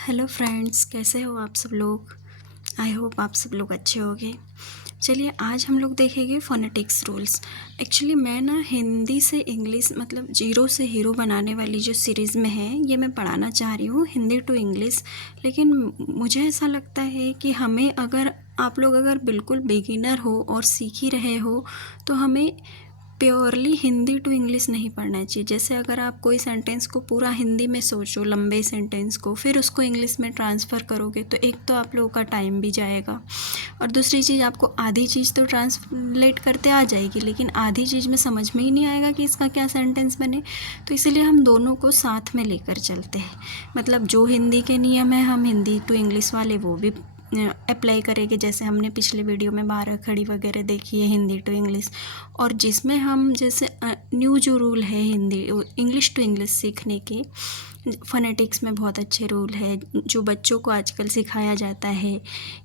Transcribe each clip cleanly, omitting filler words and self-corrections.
Hello friends, कैसे हो आप सब लोग। आई होप आप सब लोग अच्छे होंगे। चलिए आज हम लोग देखेंगे फोनेटिक्स रूल्स। एक्चुअली मैं ना हिंदी से इंग्लिश मतलब जीरो से हीरो बनाने वाली जो सीरीज़ में है ये मैं पढ़ाना चाह रही हूँ, हिंदी टू इंग्लिश। लेकिन मुझे ऐसा लगता है कि हमें अगर आप लोग अगर बिल्कुल बिगिनर हो और सीख ही रहे हो तो हमें प्योरली हिंदी टू इंग्लिश नहीं पढ़ना चाहिए। जैसे अगर आप कोई सेंटेंस को पूरा हिंदी में सोचो, लंबे सेंटेंस को, फिर उसको इंग्लिश में ट्रांसफ़र करोगे तो एक तो आप लोगों का टाइम भी जाएगा और दूसरी चीज़ आपको आधी चीज़ तो ट्रांसलेट करते आ जाएगी लेकिन आधी चीज़ में समझ में ही नहीं आएगा कि इसका क्या सेंटेंस बने। तो इसीलिए हम दोनों को साथ में लेकर चलते हैं। मतलब जो हिंदी के नियम है हम हिंदी टू इंग्लिश वाले वो भी अप्लाई करेंगे। जैसे हमने पिछले वीडियो में 12 खड़ी वगैरह देखी है हिंदी टू इंग्लिश। और जिसमें हम जैसे न्यू जो रूल है हिंदी इंग्लिश टू इंग्लिश सीखने के, फ़ोनेटिक्स में बहुत अच्छे रूल है जो बच्चों को आजकल सिखाया जाता है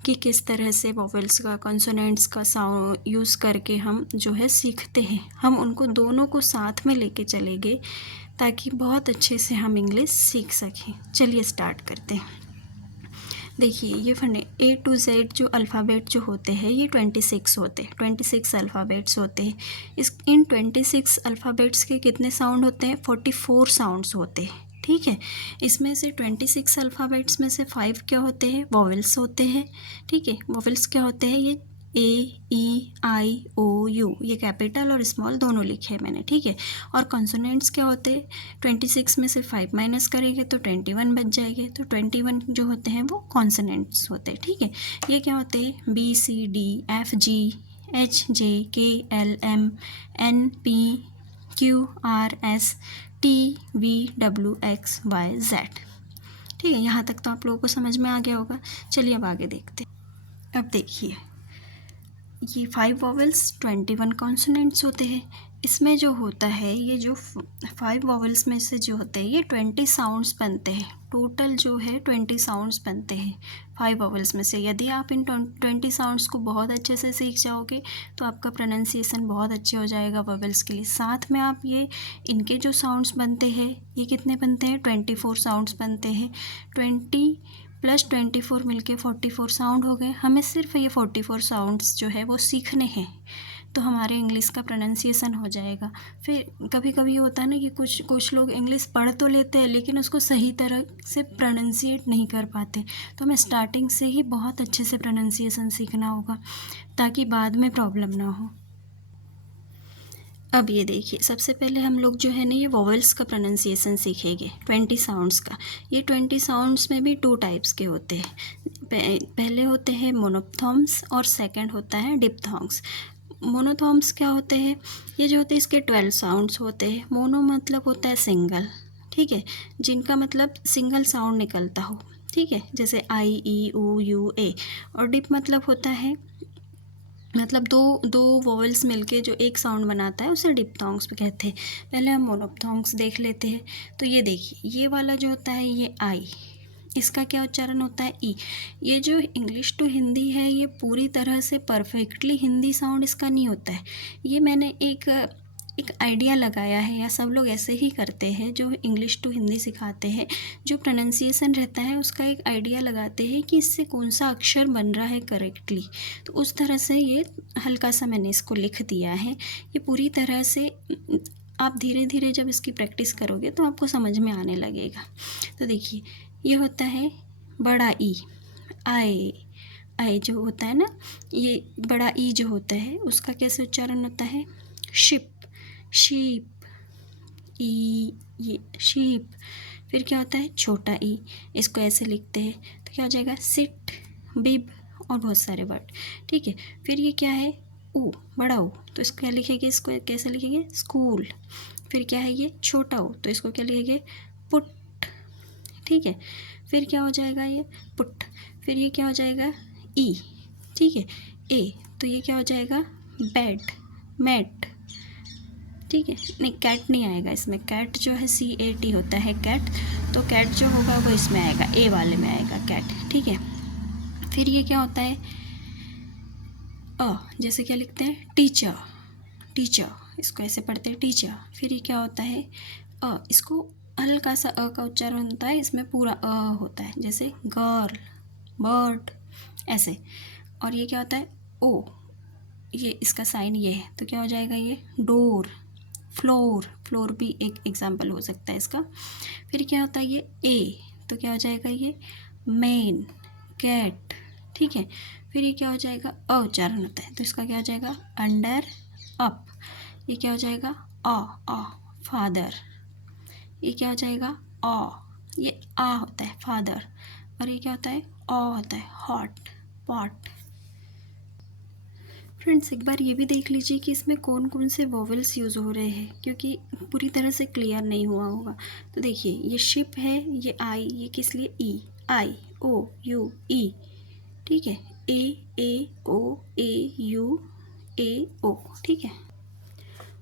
कि किस तरह से वोवेल्स का, कॉन्सोनेंट्स का साउंड यूज़ करके हम जो है सीखते हैं। हम उनको दोनों को साथ में लेके चलेंगे ताकि बहुत अच्छे से हम इंग्लिश सीख सकें। चलिए स्टार्ट करते हैं। देखिए ये फने A to Z जो अल्फ़ाबेट जो होते हैं ये 26 होते हैं, 26 अल्फ़ाबेट्स होते हैं। इन 26 अल्फ़ाबेट्स के कितने साउंड होते हैं? 44 साउंड्स होते हैं। ठीक है, इसमें से 26 अल्फ़ाबेट्स में से 5 क्या होते हैं? वोवेल्स होते हैं। ठीक है, वोवेल्स क्या होते हैं? ये A, E, I, O, U, ये कैपिटल और स्मॉल दोनों लिखे हैं मैंने। ठीक है, और कॉन्सोनेंट्स क्या होते हैं? 26 में से 5 माइनस करेंगे तो 21 बच जाएंगे। तो 21 जो होते हैं वो कॉन्सोनेंट्स होते हैं। ठीक है, ये क्या होते हैं? BCDFGKLMNPQRSTVWXYZ। ठीक है, यहाँ तक तो आप लोगों को समझ में आ गया होगा। चलिए अब आगे देखते हैं। अब देखिए ये 5 वोवेल्स 21 कॉन्सोनेंट्स होते हैं। इसमें जो होता है ये जो 5 वोवेल्स में से जो होते हैं ये 20 साउंड्स बनते हैं। टोटल जो है 20 साउंड्स बनते हैं 5 वोवेल्स में से। यदि आप इन 20 साउंड्स को बहुत अच्छे से सीख जाओगे तो आपका प्रोनाउंसिएशन बहुत अच्छे हो जाएगा वोवेल्स के लिए। साथ में आप ये इनके जो साउंड्स बनते हैं ये कितने बनते हैं? 24 साउंड्स बनते हैं। 20 + 24 मिलके 44 साउंड हो गए। हमें सिर्फ ये 44 साउंड्स जो है वो सीखने हैं तो हमारे इंग्लिश का प्रोनाउंसिएशन हो जाएगा। फिर कभी कभी होता है ना कि कुछ लोग इंग्लिश पढ़ तो लेते हैं लेकिन उसको सही तरह से प्रोनाउंसिएट नहीं कर पाते। तो हमें स्टार्टिंग से ही बहुत अच्छे से प्रोनाउंसिएशन सीखना होगा ताकि बाद में प्रॉब्लम ना हो। अब ये देखिए सबसे पहले हम लोग जो है ना ये वोवेल्स का प्रोनाउंसिएशन सीखेंगे 20 साउंड्स का। ये 20 साउंड्स में भी 2 टाइप्स के होते हैं। पहले होते हैं मोनोप्थॉन्ग्स और सेकंड होता है डिप्थॉन्ग्स। मोनोथॉर्म्स क्या होते हैं? ये जो होते हैं इसके 12 साउंड्स होते हैं। मोनो मतलब होता है सिंगल, ठीक है, जिनका मतलब सिंगल साउंड निकलता हो। ठीक है, जैसे I, E, U, U, A। और डिप मतलब होता है मतलब दो वोवेल्स मिलके जो एक साउंड बनाता है उसे डिप्थॉन्ग्स भी कहते हैं। पहले हम मोनोप्थॉन्ग्स देख लेते हैं। तो ये देखिए ये वाला जो होता है ये आई, इसका क्या उच्चारण होता है? ई। ये जो इंग्लिश टू हिंदी है ये पूरी तरह से परफेक्टली हिंदी साउंड इसका नहीं होता है। ये मैंने एक आइडिया लगाया है या सब लोग ऐसे ही करते हैं जो इंग्लिश टू हिंदी सिखाते हैं। जो प्रोनाउंसिएशन रहता है उसका एक आइडिया लगाते हैं कि इससे कौन सा अक्षर बन रहा है करेक्टली। तो उस तरह से ये हल्का सा मैंने इसको लिख दिया है। ये पूरी तरह से आप धीरे धीरे जब इसकी प्रैक्टिस करोगे तो आपको समझ में आने लगेगा। तो देखिए ये होता है बड़ा ई, आई। आई जो होता है ना ये बड़ा ई जो होता है उसका कैसे उच्चारण होता है? शिप, शीप, ई, ये शीप। फिर क्या होता है? छोटा ई, इसको ऐसे लिखते हैं तो क्या हो जाएगा? सिट, बिब और बहुत सारे वर्ड। ठीक है, फिर ये क्या है? ऊ, बड़ा ऊ, तो इसको क्या लिखेंगे? इसको कैसे लिखेंगे? स्कूल। फिर क्या है ये? छोटा ऊ, तो इसको क्या लिखेंगे? पुट। ठीक है, फिर क्या हो जाएगा? ये पुट। फिर ये क्या हो जाएगा? ई। ठीक है, ए, तो ये क्या हो जाएगा? Bed, mat. ठीक है, नहीं कैट नहीं आएगा इसमें। कैट जो है CAT होता है कैट, तो कैट जो होगा वो इसमें आएगा, ए वाले में आएगा कैट। ठीक है, फिर ये क्या होता है? जैसे क्या लिखते हैं? टीचर, टीचर, इसको ऐसे पढ़ते हैं टीचर। फिर ये क्या होता है? इसको हल्का सा अ का उच्चारण होता है, इसमें पूरा अ होता है, जैसे गर्ल, बर्ड, ऐसे। और ये क्या होता है, ओ, ये इसका साइन ये है, तो क्या हो जाएगा ये डोर, फ्लोर, फ्लोर भी एक एग्जाम्पल हो सकता है इसका। फिर क्या होता है ये ए, तो क्या हो जाएगा ये मेन, कैट, ठीक है। फिर ये क्या हो जाएगा अ उच्चारण होता है, तो इसका क्या हो जाएगा अंडर, अप। ये क्या हो जाएगा अ फादर। ये क्या हो जाएगा अ, ये आ होता है फादर। और ये क्या होता है अ होता है हॉट, पॉट। फ्रेंड्स एक बार ये भी देख लीजिए कि इसमें कौन कौन से वोवेल्स यूज़ हो रहे हैं, क्योंकि पूरी तरह से क्लियर नहीं हुआ होगा। तो देखिए ये शिप है, ये आई, ये किस लिए ई, आई, ओ, यू, ई, ठीक है, ए ओ, ए यू, ए ओ, ठीक है।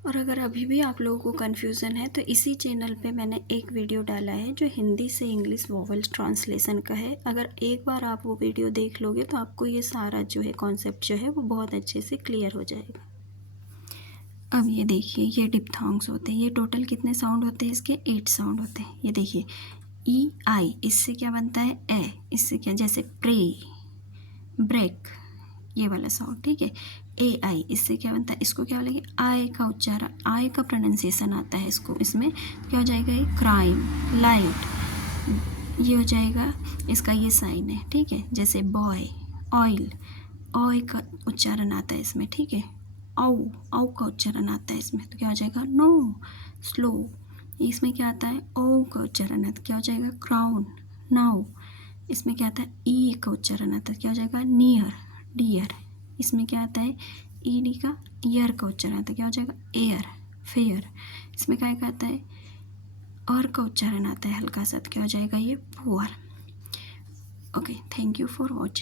और अगर अभी भी आप लोगों को कन्फ्यूज़न है तो इसी चैनल पे मैंने एक वीडियो डाला है जो हिंदी से इंग्लिश वोवेल्स ट्रांसलेशन का है। अगर एक बार आप वो वीडियो देख लोगे तो आपको ये सारा जो है कॉन्सेप्ट जो है वो बहुत अच्छे से क्लियर हो जाएगा। अब ये देखिए ये डिप्थोंग्स होते हैं, ये टोटल कितने साउंड होते हैं इसके 8 साउंड होते हैं। ये देखिए ई आई, इससे क्या बनता है ए, इससे क्या जैसे प्रे, ब्रेक, ये वाला साउंड, ठीक है। ए आई, इससे क्या बनता है, इसको क्या बोलेंगे आय का उच्चारण, आय का प्रोनाउंसिएशन आता है इसको, इसमें क्या हो जाएगा ये क्राइम, लाइट, ये हो जाएगा इसका ये साइन है, ठीक है। जैसे बॉय, ऑयल, ऑय का उच्चारण आता है इसमें, ठीक है। औ, औ का उच्चारण आता है इसमें, तो क्या हो जाएगा नो, स्लो। इसमें क्या आता है ओ का उच्चारण आता है, क्या हो जाएगा क्राउन, नाउ। इसमें क्या आता है ई का उच्चारण आता है, क्या हो जाएगा नियर, डियर। इसमें क्या आता है ई डी का ईयर का उच्चारण आता है, क्या हो जाएगा एयर, फेयर। इसमें क्या आता है और का उच्चारण आता है हल्का सा, तो क्या हो जाएगा ये poor. Okay, thank you for watching.